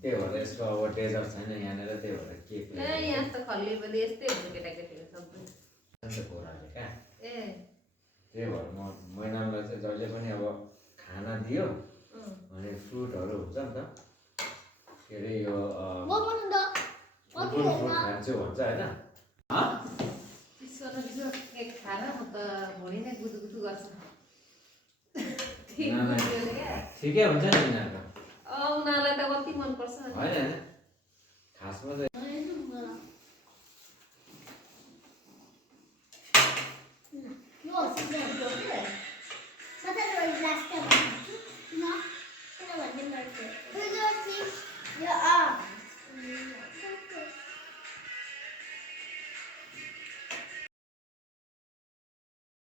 त्यही भएर यसको अब डेजर्ट छैन यहाँनिर त्यही भएर केक यहाँ त खल्ली पनि यस्तै हुन्छ केटाकेटीहरू सबै घोराले क्या ए त्यही भएर म मैनामलाई चाहिँ जहिले पनि अब खाना दियो अनि फ्रुटहरू हुन्छ नि त के अरे यो फ्रुट खान्छु भन्छ होइन केक खाएर म त भोलि नै गुदुगुदु गर्छ ठिकै हुन्छ नि यिनीहरूको उनीहरूलाई त कति मनपर्छ होइन खासमा चाहिँ